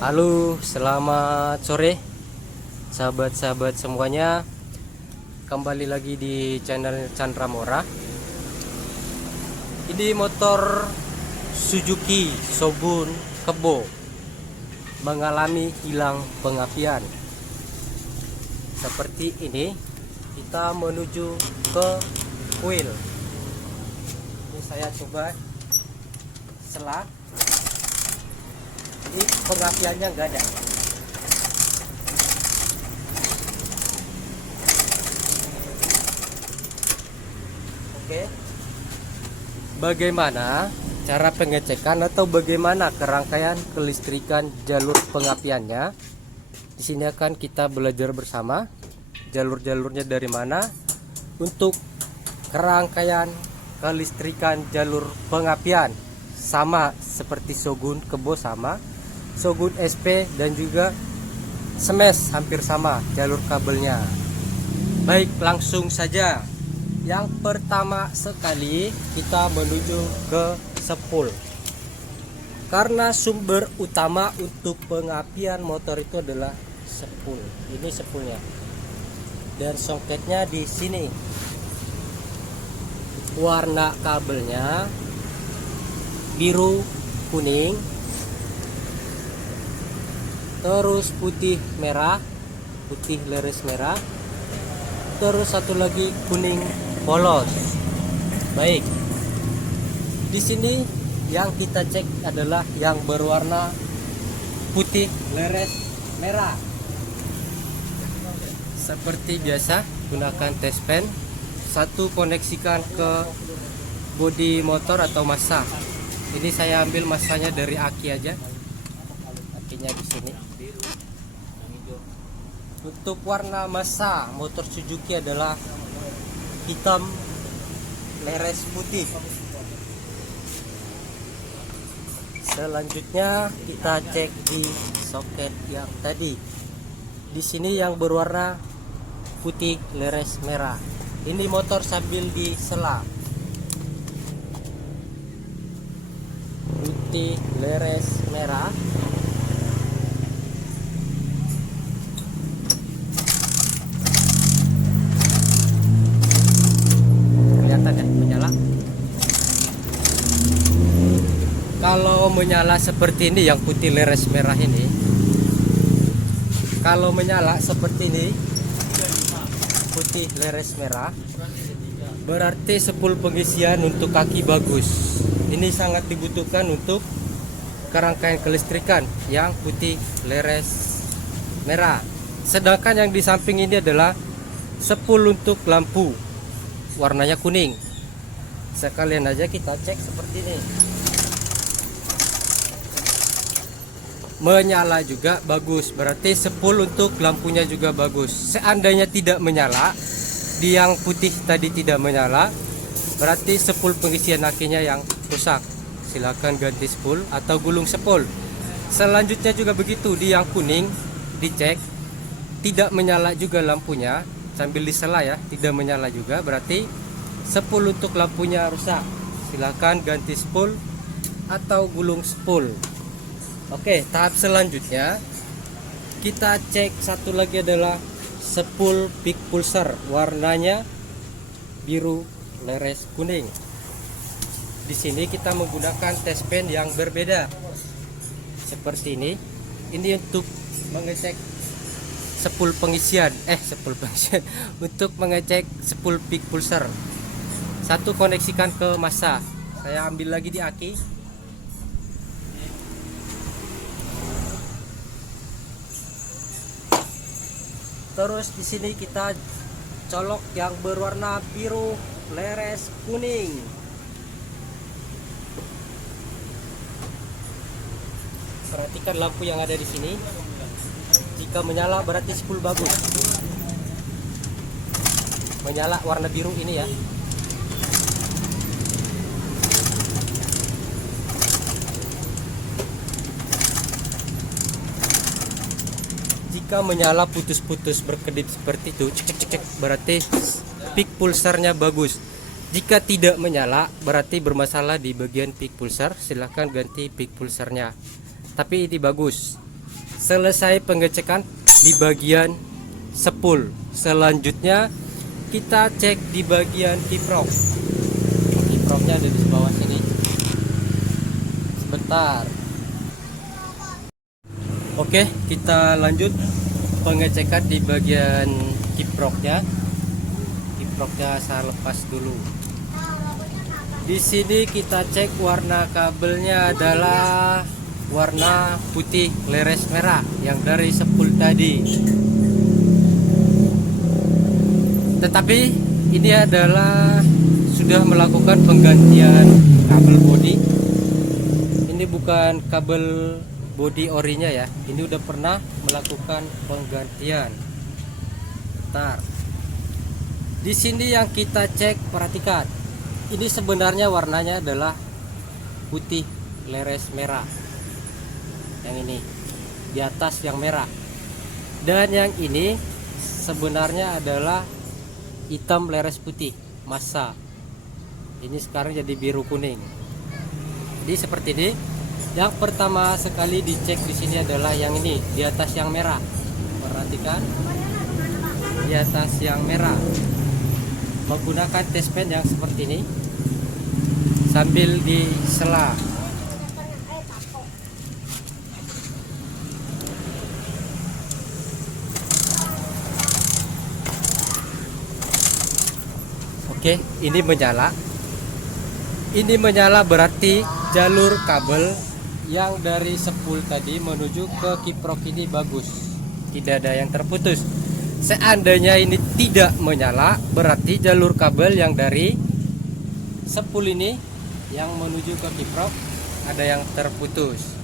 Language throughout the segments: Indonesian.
Halo, selamat sore sahabat-sahabat semuanya. Kembali lagi di channel Chandra Mora. Ini motor Suzuki Shogun Kebo mengalami hilang pengapian. Seperti ini, kita menuju ke kuil. Ini saya coba selat. Ini pengapiannya enggak ada. Oke. Bagaimana cara pengecekan atau bagaimana kerangkaian kelistrikan jalur pengapiannya? Di sini akan kita belajar bersama jalur-jalurnya dari mana untuk kerangkaian kelistrikan jalur pengapian. Sama seperti Shogun Kebo, sama Shogun SP dan juga Smash hampir sama jalur kabelnya. Baik, langsung saja. Yang pertama sekali kita menuju ke sepul. Karena sumber utama untuk pengapian motor itu adalah sepul. Ini sepulnya. Dan soketnya di sini. Warna kabelnya biru kuning, terus putih merah, putih leres merah, terus satu lagi kuning polos. Baik, di sini yang kita cek adalah yang berwarna putih leres merah. Seperti biasa, gunakan test pen. Satu koneksikan ke bodi motor atau massa. Ini saya ambil masanya dari aki aja. Akinya di sini. Untuk warna massa motor Suzuki adalah hitam leres putih. Selanjutnya kita cek di soket yang tadi. Di sini yang berwarna putih leres merah. Ini motor sambil disela. Putih leres merah. Kelihatan ya menyala. Kalau menyala seperti ini, yang putih leres merah ini, kalau menyala seperti ini putih leres merah, berarti sepul pengisian untuk kaki bagus. Ini sangat dibutuhkan untuk kerangkaian kelistrikan yang putih leres merah. Sedangkan yang di samping ini adalah sepul untuk lampu, warnanya kuning. Sekalian aja kita cek seperti ini. Menyala juga bagus, berarti sepul untuk lampunya juga bagus. Seandainya tidak menyala, di yang putih tadi tidak menyala, berarti sepul pengisian akinya yang rusak. Silakan ganti sepul atau gulung sepul. Selanjutnya juga begitu, di yang kuning dicek tidak menyala juga lampunya, sambil disela ya, tidak menyala juga, berarti sepul untuk lampunya rusak. Silakan ganti sepul atau gulung sepul. Oke, tahap selanjutnya kita cek satu lagi adalah sepul peak pulsar, warnanya biru leres kuning. Di sini kita menggunakan test pen yang berbeda. Seperti ini. Ini untuk mengecek sepul pengisian, untuk mengecek sepul peak pulsar. Satu koneksikan ke massa. Saya ambil lagi di aki. Terus di sini kita colok yang berwarna biru leres kuning. Perhatikan lampu yang ada di sini. Jika menyala berarti sepul bagus. Menyala warna biru ini ya. Jika menyala putus-putus berkedip seperti itu, cek berarti peak pulsarnya bagus. Jika tidak menyala berarti bermasalah di bagian peak pulsar. Silahkan ganti peak pulsarnya. Tapi ini bagus. Selesai pengecekan di bagian sepul. Selanjutnya kita cek di bagian kiprok. Kiproknya ada di bawah sini. Sebentar. Oke, kita lanjut pengecekan di bagian kiproknya. Kiproknya saya lepas dulu. Di sini kita cek warna kabelnya adalah warna putih leres merah yang dari sepul tadi. Tetapi ini adalah sudah melakukan penggantian kabel bodi. Ini bukan kabel bodi orinya ya. Ini udah pernah melakukan penggantian. Bentar. Di sini yang kita cek, perhatikan. Ini sebenarnya warnanya adalah putih leres merah. Yang ini di atas yang merah, dan yang ini sebenarnya adalah hitam leres putih massa. Ini sekarang jadi biru kuning. Jadi seperti ini. Yang pertama sekali dicek di sini adalah yang ini di atas yang merah. Perhatikan di atas yang merah. Menggunakan test-pen yang seperti ini sambil disela. Oke, ini menyala. Ini menyala berarti jalur kabel yang dari sepul tadi menuju ke kiprok ini bagus. Tidak ada yang terputus. Seandainya ini tidak menyala, berarti jalur kabel yang dari sepul ini yang menuju ke kiprok ada yang terputus.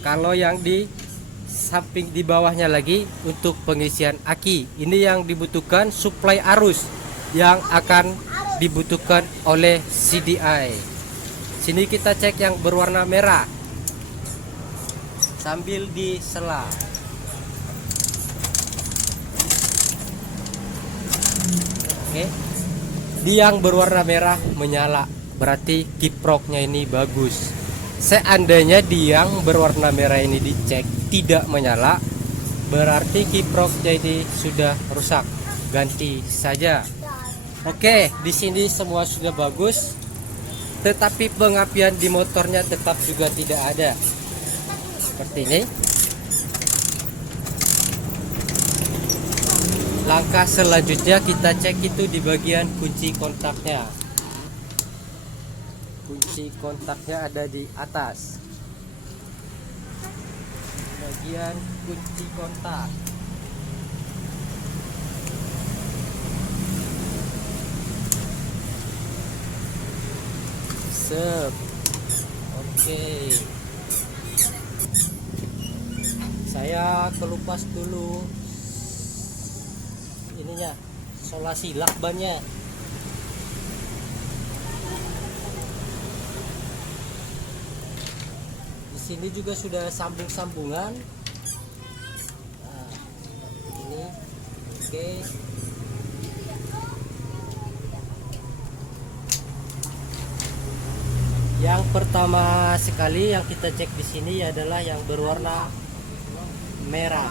Kalau yang di samping di bawahnya lagi untuk pengisian aki, ini yang dibutuhkan suplai arus yang akan dibutuhkan oleh CDI. Sini kita cek yang berwarna merah sambil disela. Oke, di yang berwarna merah menyala, berarti kiproknya ini bagus. Seandainya di yang berwarna merah ini dicek tidak menyala, berarti kiproknya ini sudah rusak. Ganti saja. Oke, di sini semua sudah bagus, tetapi pengapian di motornya tetap juga tidak ada. Seperti ini. Langkah selanjutnya kita cek itu di bagian kunci kontaknya. Kunci kontaknya ada di atas. Bagian kunci kontak. Oke, saya kelupas dulu ininya, solasi lakbannya. Di sini juga sudah sambung-sambungan. Nah, ini oke. Yang pertama sekali yang kita cek di sini adalah yang berwarna merah.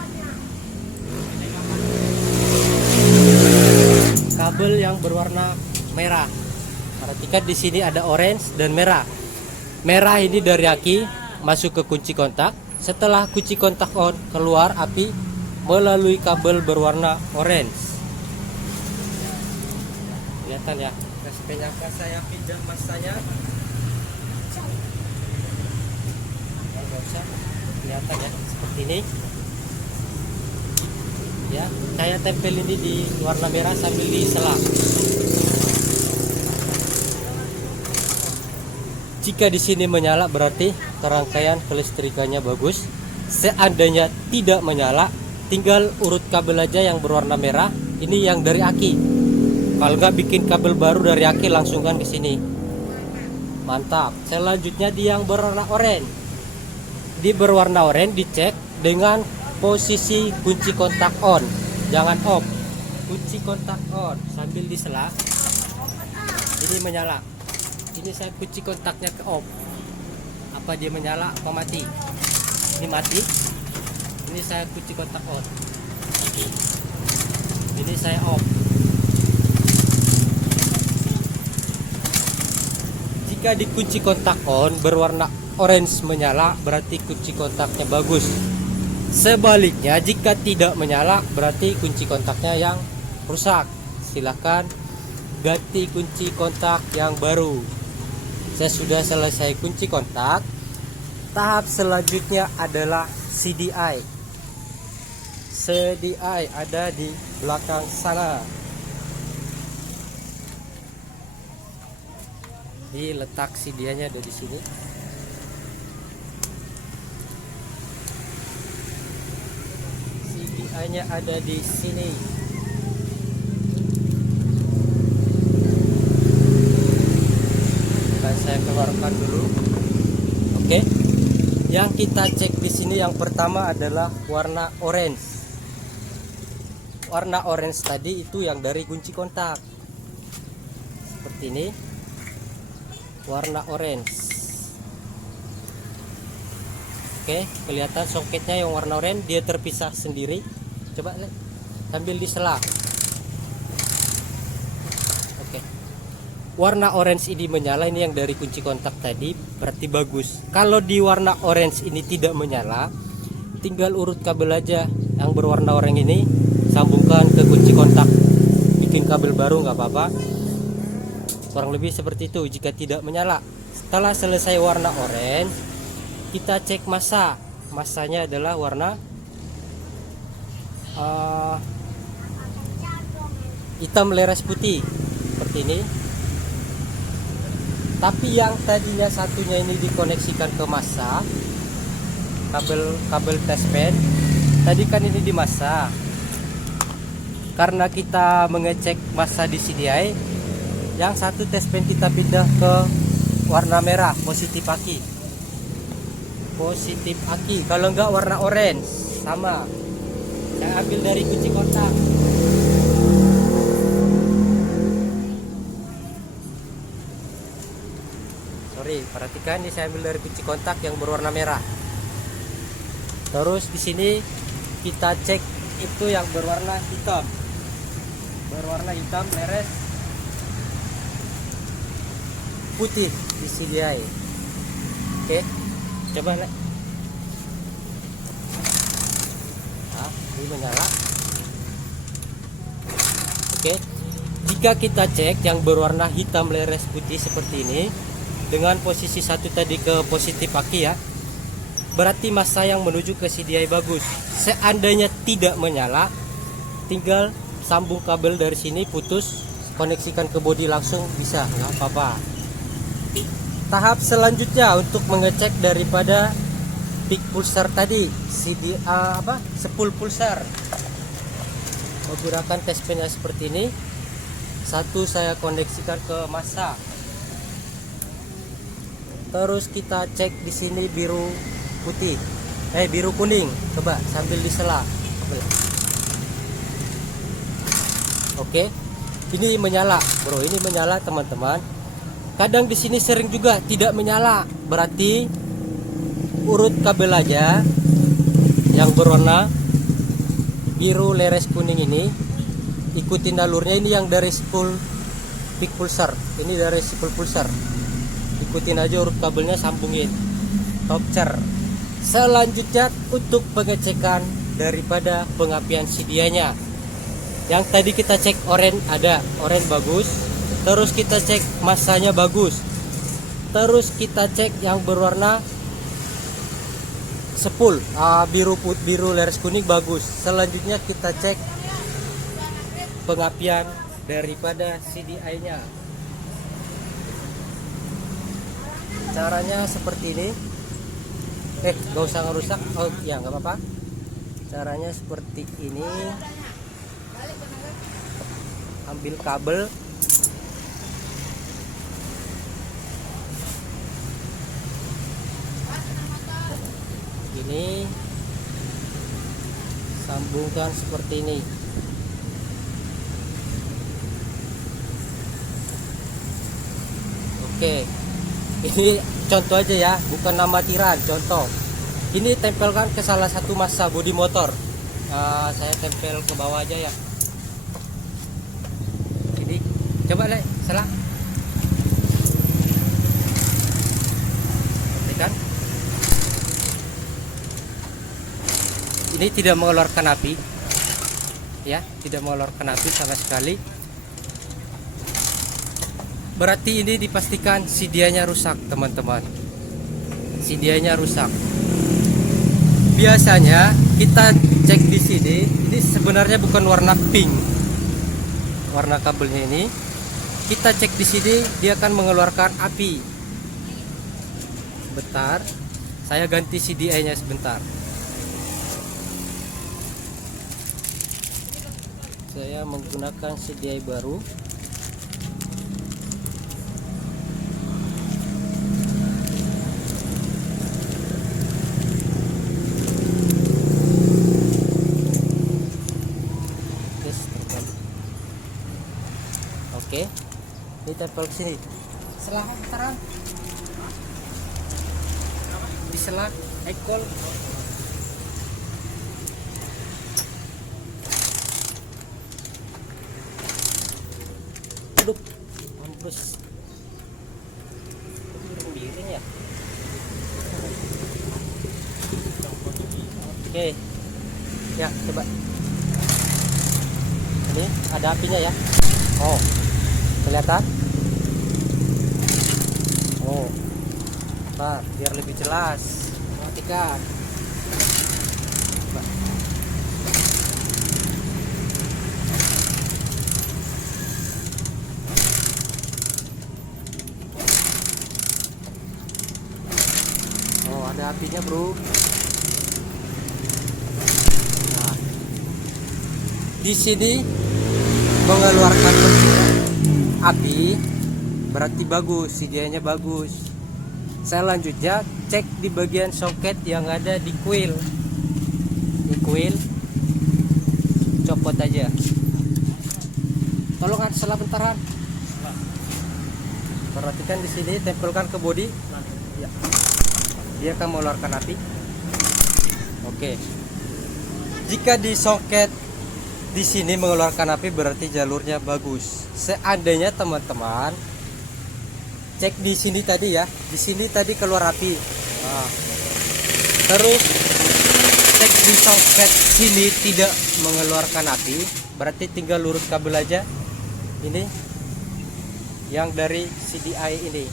Kabel yang berwarna merah. Perhatikan di sini ada orange dan merah. Merah ini dari aki masuk ke kunci kontak. Setelah kunci kontak on, keluar api melalui kabel berwarna orange. Kelihatan ya? Kasih saya pinjam masanya. Kelihatan ya, seperti ini ya. Saya tempel ini di warna merah sambil disela. Jika di sini menyala berarti rangkaian kelistrikannya bagus. Seandainya tidak menyala, tinggal urut kabel aja yang berwarna merah. Ini yang dari aki. Kalau nggak bikin kabel baru dari aki langsungkan ke sini. Mantap. Selanjutnya di yang berwarna oranye. Di berwarna oranye dicek dengan posisi kunci kontak on, jangan off. Kunci kontak on sambil disela. Ini menyala. Ini saya kunci kontaknya ke off. Apa dia menyala apa mati? Ini mati. Ini saya kunci kontak on, ini saya off. Jika dikunci kontak on berwarna orange menyala, berarti kunci kontaknya bagus. Sebaliknya jika tidak menyala, berarti kunci kontaknya yang rusak. Silahkan ganti kunci kontak yang baru. Saya sudah selesai kunci kontak. Tahap selanjutnya adalah CDI. CDI ada di belakang sana. Di letak CDI-nya ada di sini. CDI-nya ada di sini. Dan saya keluarkan dulu. Oke. Yang kita cek di sini yang pertama adalah warna orange. Warna orange tadi itu yang dari kunci kontak. Seperti ini. Warna orange. Oke, kelihatan soketnya yang warna orange, dia terpisah sendiri. Coba lihat sambil disela. Oke. Warna orange ini menyala, ini yang dari kunci kontak tadi, berarti bagus. Kalau di warna orange ini tidak menyala, tinggal urut kabel aja yang berwarna oranye ini, sambungkan ke kunci kontak, bikin kabel baru nggak apa-apa. Kurang lebih seperti itu jika tidak menyala. Setelah selesai warna orange, kita cek massa. Massanya adalah warna hitam leres putih seperti ini. Tapi yang tadinya satunya ini dikoneksikan ke massa, kabel tespen, tadi kan ini di massa. Karena kita mengecek massa di CDI, yang satu tespen kita pindah ke warna merah, positif aki. Positif aki. Kalau enggak warna orange, sama. Saya ambil dari kunci kontak. Sorry, perhatikan ini saya ambil dari kunci kontak yang berwarna merah. Terus di sini kita cek itu yang berwarna hitam. Berwarna hitam leres putih di CDI. Oke, coba lihat. Nah, ini menyala. Oke, jika kita cek yang berwarna hitam leres putih seperti ini dengan posisi satu tadi ke positif aki ya, berarti massa yang menuju ke CDI bagus. Seandainya tidak menyala, tinggal sambung kabel dari sini, putus, koneksikan ke bodi langsung bisa, nggak apa-apa. Tahap selanjutnya untuk mengecek daripada peak pulsar tadi, spool pulsar, menggunakan tespennya seperti ini. Satu saya koneksikan ke massa. Terus kita cek di sini biru putih, biru kuning. Coba sambil disela. Oke, ini menyala, bro. Ini menyala, teman-teman. Kadang di sini sering juga tidak menyala, berarti urut kabel aja yang berwarna biru leres kuning ini, ikutin alurnya. Ini yang dari spool peak pulsar, ini dari spool pulsar, ikutin aja urut kabelnya, sambungin top cer. Selanjutnya untuk pengecekan daripada pengapian CDI-nya, yang tadi kita cek orange, ada orange bagus. Terus kita cek massanya bagus. Terus kita cek yang berwarna spool biru leres kuning bagus. Selanjutnya kita cek pengapian daripada CDI-nya. Caranya seperti ini. Gak usah ngerusak. Oh ya, nggak apa-apa. Caranya seperti ini. Ambil kabel, ini sambungkan seperti ini. Oke, ini contoh aja ya, bukan amatiran, contoh. Ini tempelkan ke salah satu massa bodi motor. Saya tempel ke bawah aja ya. Ini coba Le, salah. Kan? Ini tidak mengeluarkan api. Ya, tidak mengeluarkan api sama sekali. Berarti ini dipastikan CDI-nya rusak, teman-teman. CDI-nya rusak. Biasanya kita cek di sini, ini sebenarnya bukan warna pink. Warna kabelnya ini. Kita cek di sini, dia akan mengeluarkan api. Bentar, saya ganti CDI-nya sebentar. Saya menggunakan CDI baru. Oke, ini tempel ke sini. Selang putaran. Di selang ekol. Duduk. Mampus. Birin ya. Oke. Ya, coba. Ini ada apinya ya. Oh. Kelihatan? Oh, bentar, biar lebih jelas. Perhatikan. Oh, ada apinya, bro. Nah, di sini mengeluarkan api, berarti bagus, CDI-nya bagus. Saya lanjutnya cek di bagian soket yang ada di coil. Di coil, copot aja. Tolong salah bentaran. Perhatikan di sini, tempelkan ke bodi. Ya. Dia akan mengeluarkan api. Oke. Jika di soket di sini mengeluarkan api, berarti jalurnya bagus. Seandainya teman-teman cek di sini tadi ya, di sini tadi keluar api. Nah, terus cek di soket sini tidak mengeluarkan api, berarti tinggal lurus kabel aja. Ini yang dari CDI ini,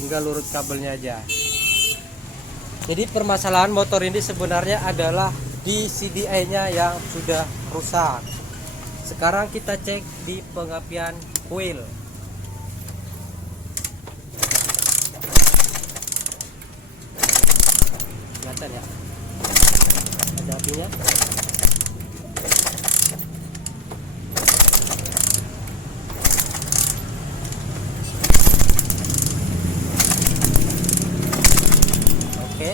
tinggal lurus kabelnya aja. Jadi permasalahan motor ini sebenarnya adalah di CDI-nya yang sudah rusak. Sekarang kita cek di pengapian coil. Kelihatan ya? Ada apinya. Oke.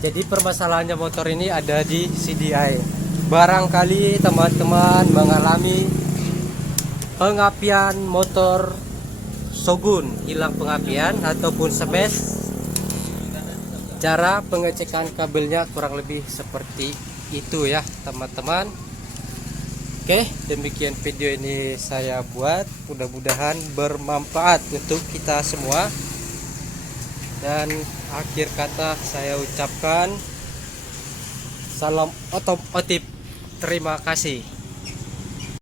Jadi permasalahannya motor ini ada di CDI. Barangkali teman-teman mengalami pengapian motor Shogun hilang pengapian ataupun smash. Cara pengecekan kabelnya kurang lebih seperti itu ya teman-teman. Oke, demikian video ini saya buat. Mudah-mudahan bermanfaat untuk kita semua. Dan akhir kata saya ucapkan salam otomotif. Terima kasih.